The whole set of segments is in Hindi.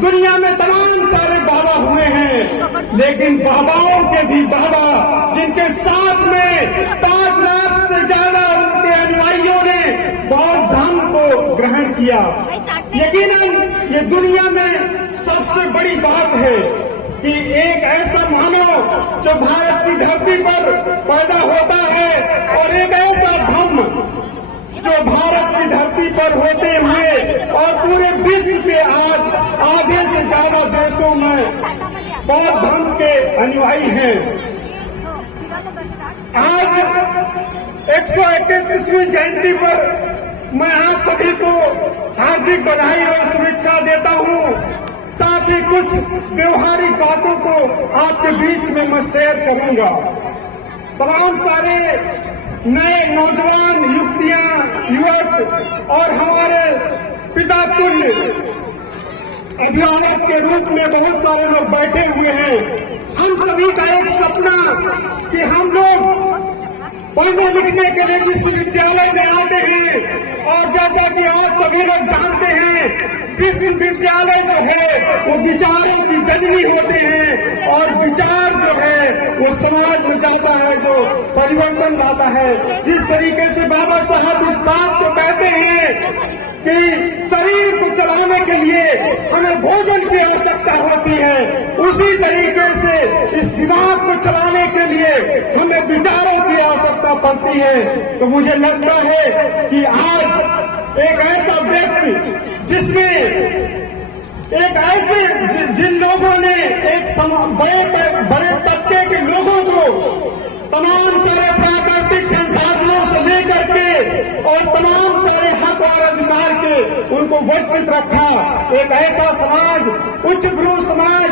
दुनिया में तमाम सारे बाबा हुए हैं, लेकिन बाबाओं के भी बाबा जिनके साथ में 5 लाख से ज्यादा उनके अनुयायियों ने बौद्ध धर्म को ग्रहण किया। यकीनन ये दुनिया में सबसे बड़ी बात है कि एक ऐसा मानव जो भारत की धरती पर पैदा होता है और एक ऐसा धर्म जो भारत की धरती पर होते हुए और पूरे विश्व के आज आधे से ज्यादा देशों में बौद्ध धर्म के अनुयायी हैं। आज 131वीं जयंती पर मैं आप सभी को हार्दिक बधाई और शुभेच्छा देता हूं। साथ ही कुछ व्यवहारिक बातों को आपके बीच में मैं शेयर करूंगा। तमाम सारे नए नौजवान युवतियां, युवक और हमारे पिता तुल्य अभिभावक के रूप में बहुत सारे लोग बैठे हुए हैं। हम सभी का एक सपना कि हम लोग पढ़ने लिखने के लिए विश्वविद्यालय में आते हैं और जैसा कि आप सभी लोग जानते हैं विश्वविद्यालय जो है वो विचारों की जननी होते हैं और विचार जो है वो समाज में जाता है, जो परिवर्तन लाता है। जिस तरीके से बाबा साहब इस बात को कहते हैं कि शरीर को चलाने के लिए हमें भोजन की आवश्यकता होती है, उसी तरीके से इस दिमाग को चलाने के लिए हमें विचारों की आवश्यकता पड़ती है। तो मुझे लगता है कि आज एक ऐसा व्यक्ति जिसमें एक ऐसे जिन लोगों ने एक बड़े तबके के लोगों को तमाम सारे प्राकृतिक संसाधनों से लेकर के और तमाम सारे हक और अधिकार के उनको वंचित रखा, एक ऐसा समाज, उच्च गुरु समाज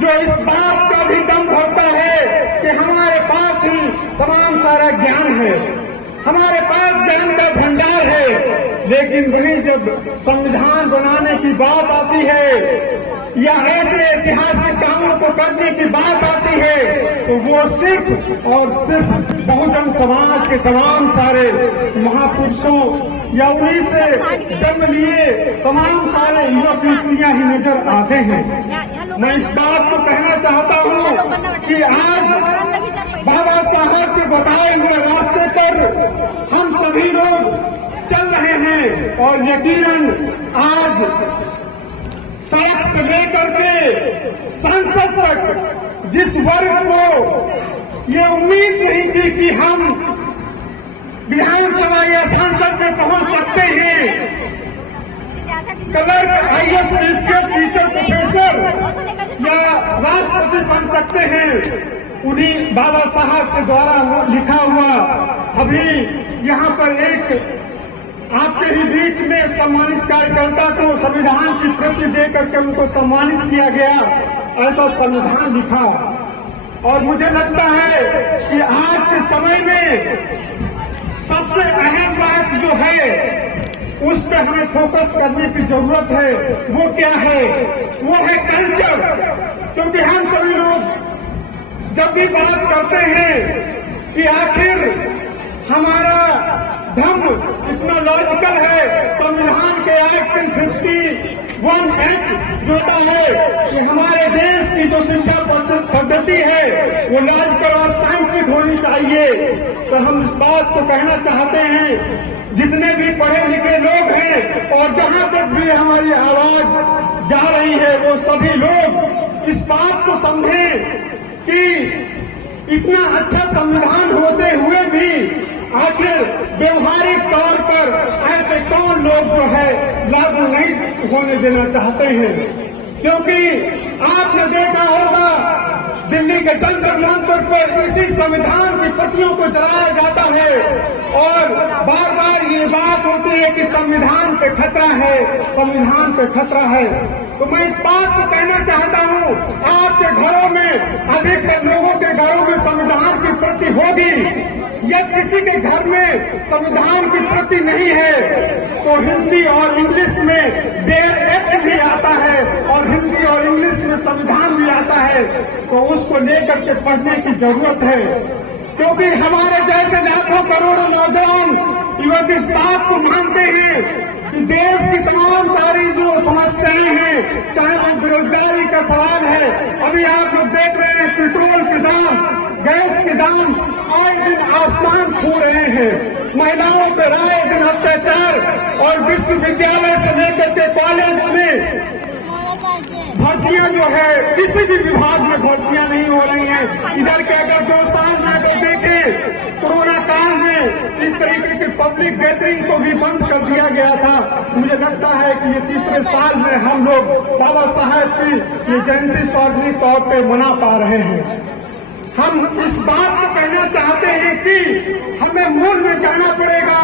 जो इस बात का भी दम भरता है कि हमारे पास ही तमाम सारा ज्ञान है, हमारे पास ज्ञान का भंडार है। लेकिन वही जब संविधान बनाने की बात आती है या ऐसे ऐतिहासिक कामों को करने की बात आती है तो वो सिर्फ और सिर्फ बहुजन समाज के तमाम सारे महापुरुषों या उन्हीं से जन्म लिए तमाम सारे युवक युवतियां ही नजर आते हैं। मैं इस बात को कहना चाहता हूं कि आज बाबा साहब के बताए हुए रास्ते पर हम सभी लोग चल रहे हैं और यकीनन आज सड़क से लेकर के संसद तक जिस वर्ग को ये उम्मीद नहीं थी कि हम विधानसभा या संसद में पहुंच सकते हैं, clerk, IAS, PCS, teacher, professor या राष्ट्रपति बन सकते हैं, उन्हीं बाबा साहब के द्वारा लिखा हुआ अभी यहाँ पर एक आपके ही बीच में सम्मानित कार्यकर्ता को संविधान की प्रति देकर के उनको सम्मानित किया गया, ऐसा संविधान लिखा। और मुझे लगता है कि आज के समय में सबसे अहम बात जो है उस पर हमें फोकस करने की जरूरत है। वो क्या है? वो है कल्चर। क्योंकि हम सभी लोग जब भी बात करते हैं कि आखिर हमारा धर्म इतना लॉजिकल है, संविधान के आर्टिकल 51H जो है कि हमारे देश की जो शिक्षा पद्धति है वो लॉजिकल और साइंटिफिक होनी चाहिए, तो हम इस बात को कहना चाहते हैं जितने भी पढ़े लिखे लोग हैं और जहां तक भी हमारी आवाज जा रही है वो सभी लोग इस बात को समझें कि इतना अच्छा संविधान होते हुए भी आखिर व्यवहारिक तौर पर ऐसे कौन लोग जो है लागू नहीं होने देना चाहते हैं। क्योंकि आपने देखा होगा दिल्ली के जंतर मंतर पर इसी संविधान की प्रतियों को जलाया जाता है और बार बार ये बात होती है कि संविधान पे खतरा है, संविधान पे खतरा है। तो मैं इस बात को कहना चाहता हूँ, आपके घरों में अधिकतर लोगों के घरों में संविधान की प्रति होगी या किसी के घर में संविधान की प्रति नहीं है तो हिंदी और इंग्लिश में डेयर एक्ट भी आता है और हिंदी और इंग्लिश में संविधान भी आता है, तो उसको लेकर के पढ़ने की जरूरत है। क्योंकि हमारे जैसे लाखों करोड़ों नौजवान युवक इस बात को मानते हैं कि देश की तमाम सारी जो समस्याएं हैं, चाहे वो बेरोजगारी का सवाल है, अभी आप लोग देख रहे हैं पेट्रोल के दाम, गैस के दाम आए दिन आसमान छू रहे हैं। महिलाओं पर आए दिन अत्याचार और विश्वविद्यालय से लेकर के कॉलेज में भर्तियां जो है किसी भी विभाग में भर्तियां नहीं हो रही हैं। इधर के अगर 2 साल में अगर देखें कोरोना काल में इस तरीके की पब्लिक गैदरिंग को भी बंद कर दिया गया था। मुझे लगता है कि ये तीसरे साल में हम लोग बाबा साहब की ये जयंती सार्वजनिक तौर पर मना पा रहे हैं। हम इस बात को कहना चाहते हैं कि हमें मूल में जाना पड़ेगा।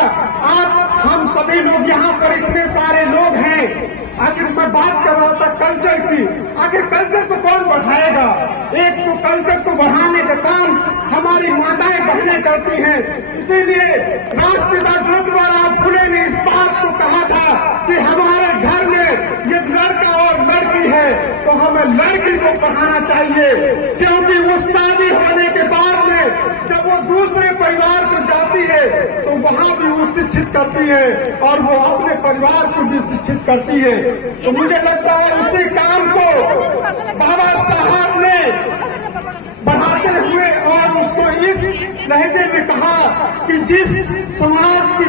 हम सभी लोग यहाँ पर इतने सारे लोग हैं, आखिर मैं बात कर रहा था कल्चर की। आखिर कल्चर को कौन बढ़ाएगा? एक तो कल्चर को बढ़ाने का काम हमारी माताएं बहनें करती हैं। इसीलिए राष्ट्रपिता ज्योतिबा फुले ने इस बात को कहा था कि हमारे घर में ये लड़का और लड़की है तो हमें लड़की को पढ़ाना चाहिए, क्योंकि वो शादी होने के बाद में जब वो दूसरे परिवार को जाती है तो वहाँ भी वो शिक्षित करती है और वो अपने परिवार को भी शिक्षित करती है। तो मुझे लगता है उसी काम को बाबा साहब ने बढ़ाते हुए और उसको इस लहजे में कहा कि जिस समाज की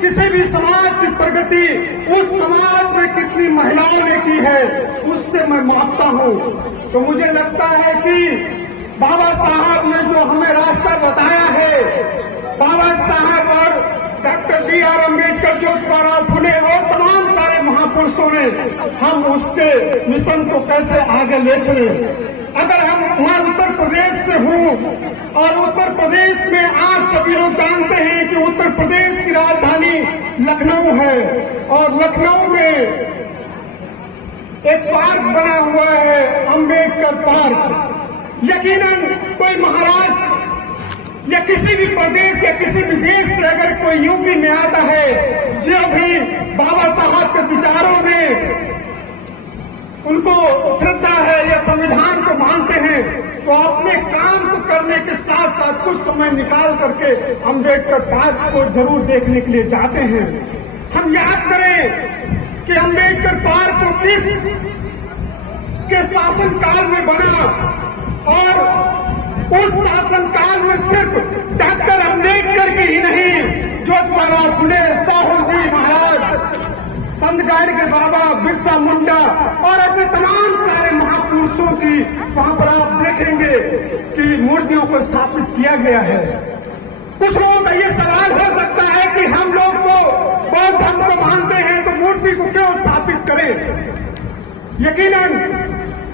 किसी भी समाज की प्रगति उस समाज में कितनी महिलाओं ने की है उससे मैं मापता हूँ। तो मुझे लगता है कि बाबा साहब ने जो हमें रास्ता बताया है, बाबा साहब और डॉक्टर B.R. अम्बेडकर, ज्योतिबा फुले और तमाम सारे महापुरुषों ने हम उसके मिशन को कैसे आगे ले चले। अगर मैं उत्तर प्रदेश से हूँ और उत्तर प्रदेश में आज सभी लोग जानते हैं कि उत्तर प्रदेश की राजधानी लखनऊ है और लखनऊ में एक पार्क बना हुआ है अम्बेडकर पार्क। यकीनन कोई महाराष्ट्र या किसी भी प्रदेश या किसी भी देश से अगर कोई यूपी में आता है जो भी बाबा साहब के विचारों में उनको श्रद्धा है या संविधान को मानते हैं तो अपने काम को करने के साथ साथ कुछ समय निकाल करके अम्बेडकर पार्क को जरूर देखने के लिए जाते हैं। हम याद करें कि अम्बेडकर पार्क को किस के शासन काल में बना और उस शासन काल में सिर्फ डॉक्टर अम्बेडकर की ही नहीं, ज्योतिबा फुले, साहू जी महाराज, संत गाड़ के बाबा, बिरसा मुंडा और ऐसे तमाम सारे महापुरुषों की वहां पर आप देखेंगे कि मूर्तियों को स्थापित किया गया है। कुछ लोगों का ये सवाल हो सकता है कि हम लोग तो बौद्ध धर्म को मानते हैं तो मूर्ति को क्यों स्थापित करें। यकीनन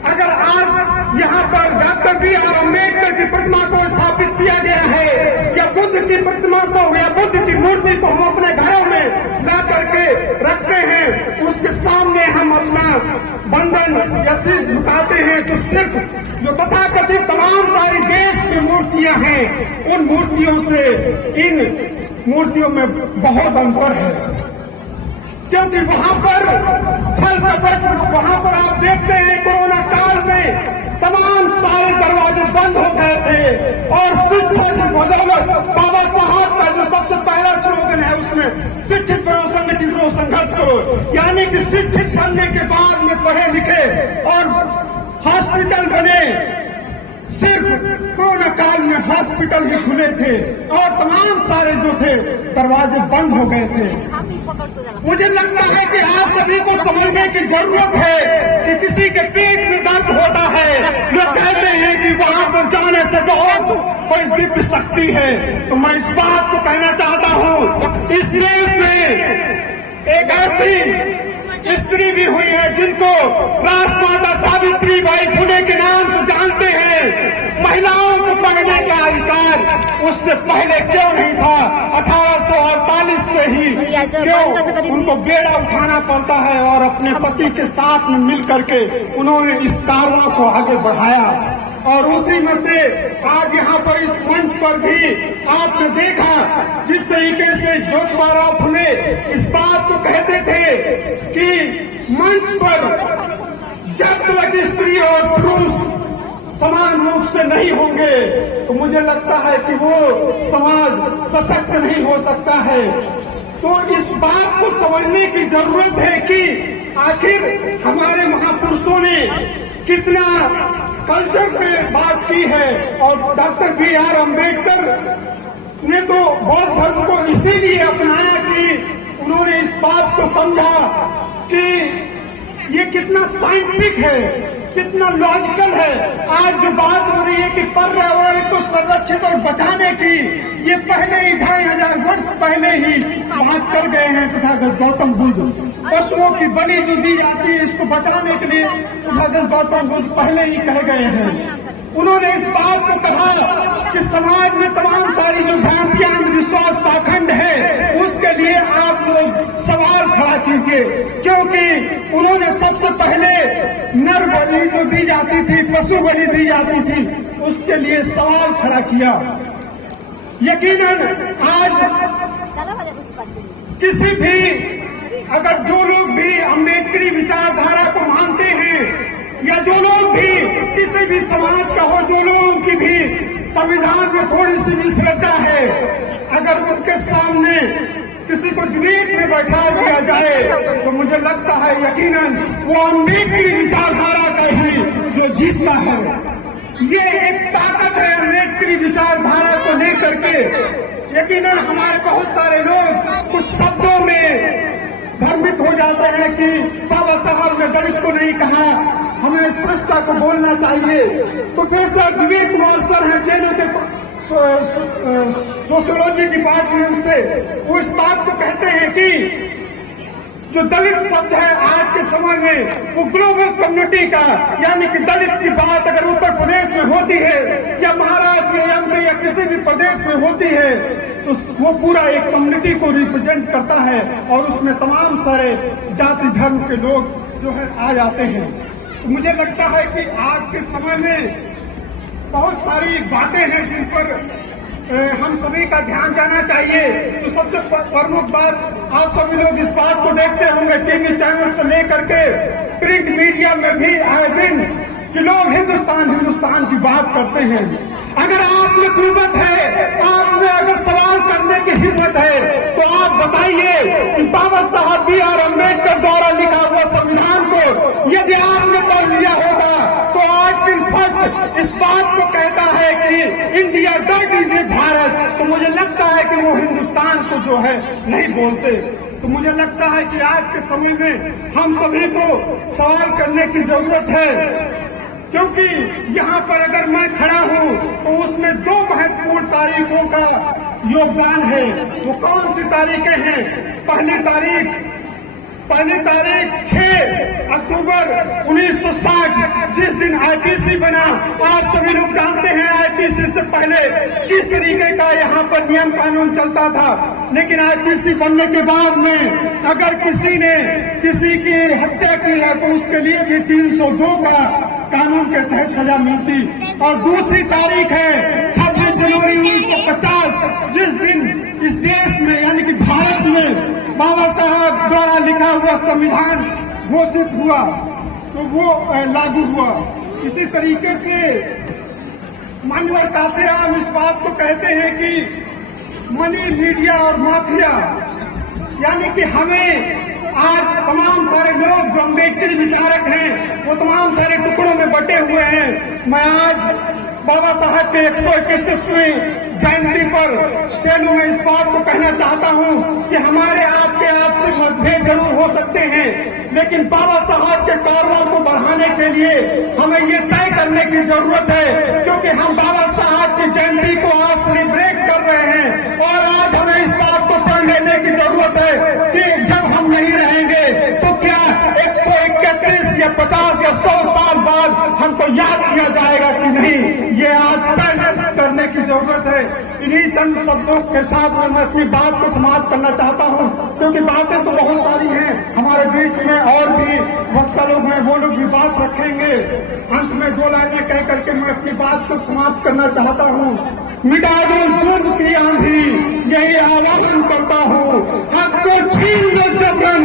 अगर आज यहाँ पर डॉक्टर B.R. अम्बेडकर की प्रतिमा को स्थापित किया गया है या बुद्ध की प्रतिमा को या बुद्ध की मूर्ति को हम अपने घरों में ला करके रखते हैं, उसके सामने हम अपना बंधन या शीश झुकाते हैं तो सिर्फ जो तथाकथित तमाम सारी देश की मूर्तियां हैं उन मूर्तियों से इन मूर्तियों में बहुत अंतर है, क्योंकि वहां पर छल कपट, वहां पर आप देखते हैं कोरोना काल में तमाम सारे दरवाजे बंद हो गए थे और शिक्षा की बदौलत बाबा साहब का जो सबसे पहला स्लोगन है उसमें शिक्षित करो, संगठित करो, संघर्ष करो, यानी कि शिक्षित बनने के बाद में पढ़े लिखे और हॉस्पिटल बने। सिर्फ कोरोना काल में हॉस्पिटल ही खुले थे और तमाम सारे जो थे दरवाजे बंद हो गए थे। मुझे लगता है कि आप सभी को समझने की जरूरत है कि किसी के पेट में दर्द होता है, लोग कहते हैं कि वहां पर जाने से बहुत बड़ी दिव्य शक्ति है। तो मैं इस बात को कहना चाहता हूँ, इस देश में एक ऐसी स्त्री भी हुई है जिनको राष्ट्रमाता सावित्रीबाई फुले के नाम से जानते हैं। महिलाओं को पढ़ने का अधिकार उससे पहले क्यों नहीं था? 1848 से ही क्यों उनको बेड़ा उठाना पड़ता है और अपने पति के साथ में मिल करके उन्होंने इस कारवां को आगे बढ़ाया। और उसी में से आज यहाँ पर इस मंच पर भी आपने देखा जिस तरीके से ज्योतिबा फुले इस बात को कहते थे कि मंच पर जब तक स्त्री और पुरुष समान रूप से नहीं होंगे तो मुझे लगता है कि वो समाज सशक्त नहीं हो सकता है। तो इस बात को समझने की जरूरत है कि आखिर हमारे महापुरुषों ने कितना कल्चर पे बात की है। और डॉक्टर बी.आर. अम्बेडकर ने तो बौद्ध धर्म को इसीलिए अपनाया कि उन्होंने इस बात को समझा कि ये कितना साइंटिफिक है, कितना लॉजिकल है। आज जो बात हो रही है कि पर्यावरण को संरक्षित और बचाने की, ये पहले ही 2500 वर्ष पहले ही बात कर गए हैं तथागत गौतम बुद्ध। पशुओं की बलि जो दी जाती है, इसको बचाने के लिए तथागत गौतम बुद्ध पहले ही कह गए हैं। उन्होंने इस बात को कहा कि समाज में तमाम सारी जो भ्रांतियां, अंधविश्वास, पाखंड है, उसके लिए आप लोग सवाल खड़ा कीजिए। क्योंकि उन्होंने सबसे पहले नर बलि जो दी जाती थी, पशु बलि दी जाती थी, उसके लिए सवाल खड़ा किया। यकीनन आज किसी भी, अगर जो लोग भी अम्बेडकरी विचारधारा को मानते हैं, या जो लोग भी किसी भी समाज का हो, जो लोगों की भी संविधान में थोड़ी सी भी श्रद्धा है, अगर उनके सामने किसी को डिबेट में बैठा दिया जाए तो मुझे लगता है यकीनन वो अम्बेडकरी विचारधारा का ही जो जीतता है। ये एक ताकत है अम्बेडकरी विचारधारा को लेकर के। यकीनन हमारे बहुत सारे लोग कुछ शब्दों में भ्रमित हो जाते हैं कि बाबा साहब ने दलित को नहीं कहा, हमें स्पष्टता को बोलना चाहिए। प्रोफेसर विवेक कुमार सर हैं जेएनयू के सोशियोलॉजी डिपार्टमेंट से, वो इस बात को कहते हैं कि जो दलित शब्द है आज के समय में वो ग्लोबल कम्युनिटी का, यानी कि दलित की बात अगर उत्तर प्रदेश में होती है या महाराष्ट्र या एमपी या किसी भी प्रदेश में होती है तो वो पूरा एक कम्युनिटी को रिप्रेजेंट करता है और उसमें तमाम सारे जाति धर्म के लोग जो है आ जाते हैं। तो मुझे लगता है कि आज के समय में बहुत सारी बातें हैं जिन पर हम सभी का ध्यान जाना चाहिए। तो सबसे प्रमुख बात, आप सभी लोग इस बात को देखते होंगे टीवी चैनल से लेकर के प्रिंट मीडिया में भी आए दिन कि लोग हिंदुस्तान हिंदुस्तान की बात करते हैं। अगर आप में कुवत है, आप में अगर सवाल करने की हिम्मत है, तो आप बताइए कि बाबा साहब बी.आर. अम्बेडकर द्वारा लिखा हुआ संविधान को यदि आपने पढ़ लिया होगा तो आर्टिकल 1 इस बात को कहता है कि इंडिया डॉट इज भारत। तो मुझे लगता है कि वो हिंदुस्तान को जो है नहीं बोलते। तो मुझे लगता है कि आज के समय में हम सभी को सवाल करने की जरूरत है, क्योंकि यहाँ पर अगर मैं खड़ा हूँ तो उसमें 2 महत्वपूर्ण तारीखों का योगदान है। वो कौन सी तारीखें हैं? पहली तारीख 6 अक्टूबर 1960, जिस दिन आईपीसी बना। आप सभी लोग जानते हैं आईपीसी से पहले किस तरीके का यहाँ पर नियम कानून चलता था, लेकिन आईपीसी बनने के बाद में अगर किसी ने किसी की हत्या की है तो उसके लिए भी 302 का कानून के तहत सजा मिलती। और दूसरी तारीख है 26 जनवरी 1950, जिस दिन इस देश में यानी कि भारत में बाबा साहब द्वारा लिखा हुआ संविधान घोषित हुआ, तो वो लागू हुआ। इसी तरीके से माननीय काशीराम इस बात को कहते हैं कि मनी, मीडिया और माफिया, यानी कि हमें आज तमाम सारे लोग जो अम्बेडकरी विचारक हैं वो तमाम सारे टुकड़ों में बटे हुए हैं। मैं आज बाबा साहब के 131वीं जयंती पर सेलू में इस बात को कहना चाहता हूं कि हमारे आपके आपसे मतभेद जरूर हो सकते हैं, लेकिन बाबा साहब के कारवां को बढ़ाने के लिए हमें ये तय करने की जरूरत है, क्योंकि हम बाबा साहब की जयंती को आज सेलिब्रेट कर रहे हैं और आज हमें इस बात को पढ़ लेने की जरूरत है कि जब हम नहीं रहेंगे तो क्या 131 या 50 या 100 साल बाद हमको याद किया जाएगा कि नहीं। ये आज तय करने की जरूरत है। इन्हीं चंद शब्दों के साथ मैं अपनी बात को समाप्त करना चाहता हूं, क्योंकि बातें तो बहुत सारी हैं हमारे बीच में, और भी वक्ता लोग हैं, वो लोग भी बात रखेंगे। अंत में 2 लाइनें कह करके मैं अपनी बात को समाप्त करना चाहता हूं। मिटा दो जुर्म की आंधी, यही आह्वान करता हूं। हक को छीन लो जबरन,